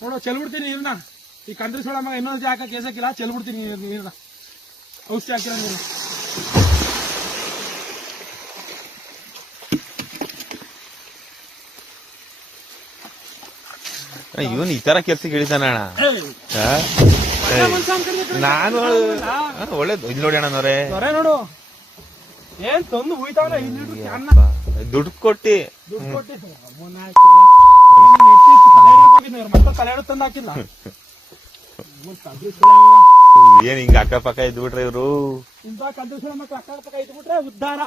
ನೋಡು ಚೆಲ್ಬಿಡ್ತೀನಿ ನೀರ್ನ. ಈ ಕಂದ್ರಿ ಸೋಳ ಮಗ ಇನ್ನೊಂದು ಜಾಗ ಕೇಸಕ್ಕಿಲ್ಲ ಚೆಲ್ಬಿಡ್ತೀನಿ ನೀರ್- ನೀರ್ನ. ಔಷಧಿ ಹಾಕಿಲ್ಲ ನೀರು ಇವನ್ ಈ ತರ ಕೆಲ್ಸಕ್ಕೆ ಅನ್ಕೊಂಡಿದ್ರೆ ನಾನು ಒಳ್ಳೇದು ಇಲ್ಲಿ ನೋಡಿ ಅಣ್ಣನವ್ರೆ ನೋಡು. ಏನ್ ತಂದು ದುಡ್ಡು ಕೊಟ್ಟಿ. ತಲೆ ಹಿಡ್ದು ತಂದು ಹಾಕಿಲ್ಲ. ಏನ್ ಹಿಂಗ ಅಕ್ಕಪಕ್ಕ ಇದ್ ಬಿಟ್ರೆ ಇವ್ರು? ಇಂತ ಕಂದ್ರಿ ಸೋಳ ಮಕ್ಳು ಅಕ್ಕ ಪಕ್ಕ ಇದ್ಬಿಟ್ರೆ ಉದ್ಧಾರ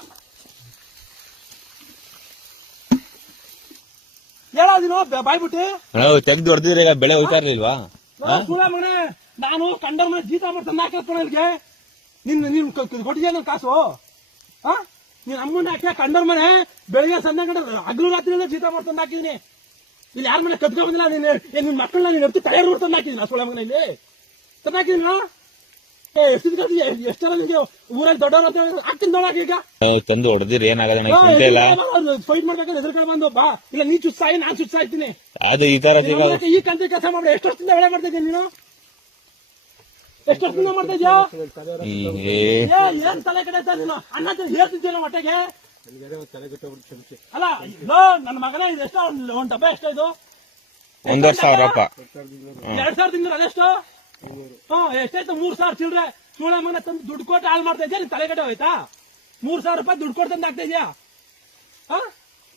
ಹೇಳೋದಿನ ಬಾಯ್ಬಿಟ್ಟಿ. ತೆಗ್ದು ಹೊಡೆದಿದ್ರೆ ಈಗ ಬೆಳೆ ಹೋಯ್ತಾ ಇರ್ಲಿಲ್ವಾ? ಮಗನೇ ನಾನು ಕಂಡರ್ ಮನೆ ಜೀತ ಮಾಡಿ ತಂದು ಹಾಕಿರ್ತಾನೆ ಇಲ್ಲಿಗೆ ನಿನ್ ನೀನ್ ಕೊಟ್ಟಿದ್ಯಾ ನನ್ ಕಾಸು? ಹಾ? ನೀನ್ ಅಮ್ಮನ ಹಾಕಿ ಕಂಡರ್ ಮನೆ? ಬೆಳಿಗ್ಗೆ ಸಂಜೆ ಕಂಡ್ರೆ ಹಗಲು ರಾತ್ರಿ ಜೀತ ಮಾಡಿ ತಂದು ಹಾಕಿದೀನಿ. ಇಲ್ಲಿ ಯಾರ ಮನೆ ಕದ್ಕೊ ಬಂದಿಲ್ಲ ನೀನು ಏನ್ ನಿನ್ ಮಕ್ಕಳನ್ನ ನೀನು ಎತ್ತು ತಯಾರು ಮಾಡಿ ತಂದು ಹಾಕಿದೀನಿ ಸುಳ ಮಗನ ಇಲ್ಲಿ? ತಂದು ಹಾಕಿದೀನಿ? ಏ ಎಷ್ಟು ಎಷ್ಟರ ನಿಂಗೆ ಊರಲ್ಲಿ ದೊಡ್ಡವ್ರ ಅಂತ ಹಾಕ್ತೀನಿ ನೋಡಾಕ ಈಗ. ತಂದು ಹೊಡೆದಿರಿ ಏನಾಗಲ್ಲ ಫೈಟ್ ಮಾಡ್ಬೇಕಾದ್ರೆ ಎದುರುಗಡೆ ಬಂದು ಬಾ. ಇಲ್ಲ ನೀ ಚುಚ್ಚಾಯಿ ನಾನ್ ಚುಚ್ಚಾಯ್ತೀನಿ ಅದು ಈ ತರ ಈ ಕಂತೆ ಕೆಲಸ ಮಾಡಿ ಎಷ್ಟು ವರ್ಷದಿಂದ ಬೆಳೆ ಮಾಡ್ತಾ ಇದ್ದೀನಿ ನೀನು? ಎಷ್ಟು ವರ್ಷದಿಂದ ಮಾಡ್ತಾ ಇದ್ಯಾ ಏನ್ ತಲೆ ಕಡೆ ನೀನು ಅಣ್ಣ ಹೇಳ್ತಿದ್ದೀನ ಹೊಟ್ಟೆಗೆ ಅಲ್ಲ ನನ್ನ ಮಗನೇ ಇದು ಎಷ್ಟು? ಒಂದ್ ಒಂದ್ ಡಬ್ಬೆ ಎಷ್ಟು ಇದು? ಒಂದೂವರೆ ಸಾವಿರ? ರೂಪಾಯಿ ಎರಡ್ ಸಾವಿರ ತಿಂಗಳು ಅದೆಷ್ಟು ಹ್ಮ್ ಎಷ್ಟಾಯ್ತು ಮೂರ್ ಸಾವಿರ ಚಿಲ್ರೆ. ಚೂಳ ಮಗನ ತಂದು ದುಡ್ಡು ಕೊಟ್ಟು ಹಾಳು ಮಾಡ್ತಾ ಇದ್ಯಾ ನಿನ್ ತಲೆ ಕಡೆ ಹೋಯ್ತಾ? ಮೂರ್ ಸಾವಿರ ರೂಪಾಯಿ ದುಡ್ಡು ಕೊಟ್ಟು ತಂದು ಆಗ್ತಾ ಇದ್ಯಾ ಹಾ?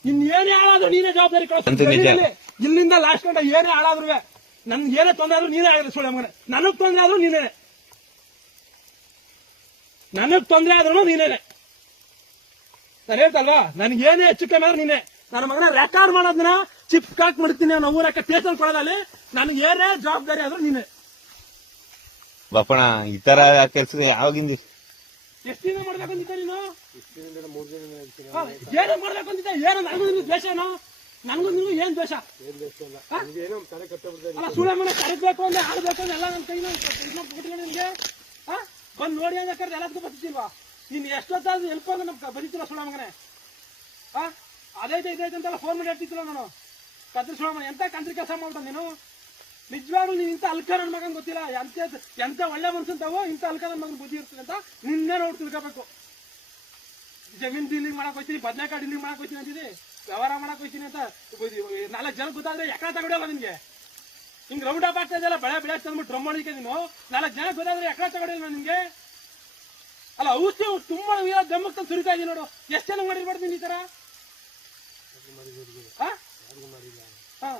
ಇನ್ ಏನೇ ಹಾಳಾದ್ರು ನೀನೇ ಜವಾಬ್ದಾರಿ ಕಳಿಸು. ಅಂತೂ ಇಲ್ಲಿಂದ ಲಾಸ್ಟ್ ಗಂಟ ಏನೇ ಹಾಳಾದ್ರು ನನ್ಗೆ ಏನೇ ತೊಂದರೆ ಆದ್ರೂ ನೀನೇ ಆಗಿದ್ರೆ ಸುಳ್ಳ ಮಗನ. ನನಗ್ ತೊಂದರೆ ಆದ್ರೂ ನೀನೇ ನನಗ್ ತೊಂದರೆ ಆದ್ರೂ ನೀನೇನೆ. ನಾನು ಹೇಳ್ತಲ್ವಾ? ನನ್ಗೆ ಏನೇ ಹೆಚ್ಚು ಕಮ್ಮಿ ಆದ್ರೆ ನೀನೆ. ನನ್ನ ಮಗನ ರೆಕಾರ್ಡ್ ಮಾಡೋದನ್ನ ಚಿಪ್ ಕಾಕ್ ಮಾಡ್ತೀನಿ ಅನ್ನೋ ಊರಕ್ಕೆ ಟೇಸಲ್ ಕೊಡೋದಲ್ಲಿ ನನ್ಗೆ ಏನೇ ಜವಾಬ್ದಾರಿ ಆದ್ರೂ ನೀನೆ. ಬಪ್ಪಣ ಈ ತರ ಕೆಲ್ಸ ಯಾವಾಗಿಂದ? ಎಷ್ಟು ದಿನ ಮಾಡ್ಬೇಕು ಅಂತಿದ್ದೆ ನೀನು? ಏನು ಮಾಡ್ಬೇಕು ಅಂತಿದ್ದೆ? ಏನು ನನಗೂ ನಿನಗೂ ದ್ವೇಷ ಏನು? ನನಗೂ ನೀವು ಏನ್ ದ್ವೇಷ? ಅಲ್ಲ ಸುಳ್ಳ ಮನೆ ಕರಿಬೇಕು ಅಂದ್ರೆ ಆಡ್ಬೇಕು ಅಂದ್ರೆ ಎಲ್ಲ ನನ್ನ ಕೈನ ನಿನ್ಗೆ ಹಾ? ಬಂದ್ ನೋಡಿ ಅಂತ ಕರೆದು ಎಲ್ಲದಕ್ಕೂ ಬರ್ತಿಲ್ವಾ ನೀನ್ ಎಷ್ಟೊತ್ತಾದ್ರೂ ಎಲ್ಪ ನಮ್ಗೆ ಬರೀತಿಲ್ಲ ಮಗನೇ? ಹಾ ಅದೈತೆ ಇದೈತೆ ಅಂತೆಲ್ಲ ಫೋನ್ ಮಾಡಿ ಹೇಳ್ತಿದ್ದಿಲ್ಲ ನಾನು. ಸುಳ್ಳ ಮನೆ ಎಂತ ಕಂತ್ರಿ ಕೆಲಸ ಮಾಡ್ಬಿಟ್ಟ ನೀನು? ನಿಜವಾಗ್ಲೂ ನೀನು ಇಂತ ಅಲ್ಕ ನನ್ ಮಗನ್ ಗೊತ್ತಿಲ್ಲ. ಎಂತ ಎಂತ ಒಳ್ಳೆ ಮನ್ಸಂತಾವೋ ಇಂತ ಅಲ್ಕ ನನ್ ಮಗನ್ ಬುದ್ಧಿ ಇರ್ತದೆ ಅಂತ ನಿನ್ನೆ ನೋಡಿ ತಿಳ್ಕೋಬೇಕು. ಜಮೀನ್ ಡೀಲಿಂಗ್ ಮಾಡಕ್ ಹೋಯ್ತೀನಿ, ಬದನೆಕಾಯಿ ಡೀಲಿಂಗ್ ಮಾಡಕ್ ಹೋಗ್ತೀನಿ ಅಂತಿದ್ದೆ ವ್ಯವಹಾರ ಮಾಡಕ್ ಹೋಗ್ತೀನಿ ಅಂತ. ನಾಲ್ಕು ಜನ ಗೊತ್ತಾದ್ರೆ ಯಾಕೆ ತಗೊಳ್ಳಲ್ಲ ನಿನ್ಗೆ? ಹಿಂಗ್ ರೌಂಡ್ ಅಪ್ ಆಗ್ತಾ ಇದೆಯಲ್ಲ, ಬೆಳೆ ಬೆಳೆ ತಂದ್ಬಿಟ್ಟು ಡ್ರಮ್ ಮಾಡಿಕೆ ನೀನು? ನಾಲ್ಕು ಜನ ಗೊತ್ತಾದ್ರೆ ಎಕಡೆ ತಗೊಳ್ಳಿಲ್ಲ ನಿನ್ಗೆ? ಅಲ್ಲ ಔಷಧಿ ತುಂಬಾ ತಂದು ಸುರಿತಾ ಇದೀನಿ ನೋಡು. ಎಷ್ಟು ಚೆನ್ನಾಗಿ ಮಾಡಿರ್ಬಾರ್ದು ನೀನ್ ಈ ತರ? ಹಾ